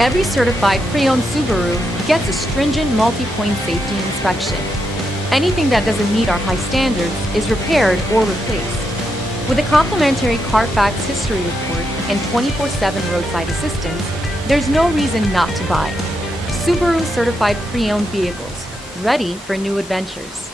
Every certified pre-owned Subaru gets a stringent multi-point safety inspection. Anything that doesn't meet our high standards is repaired or replaced. With a complimentary Carfax history report and 24/7 roadside assistance, there's no reason not to buy. Subaru certified pre-owned vehicles, ready for new adventures.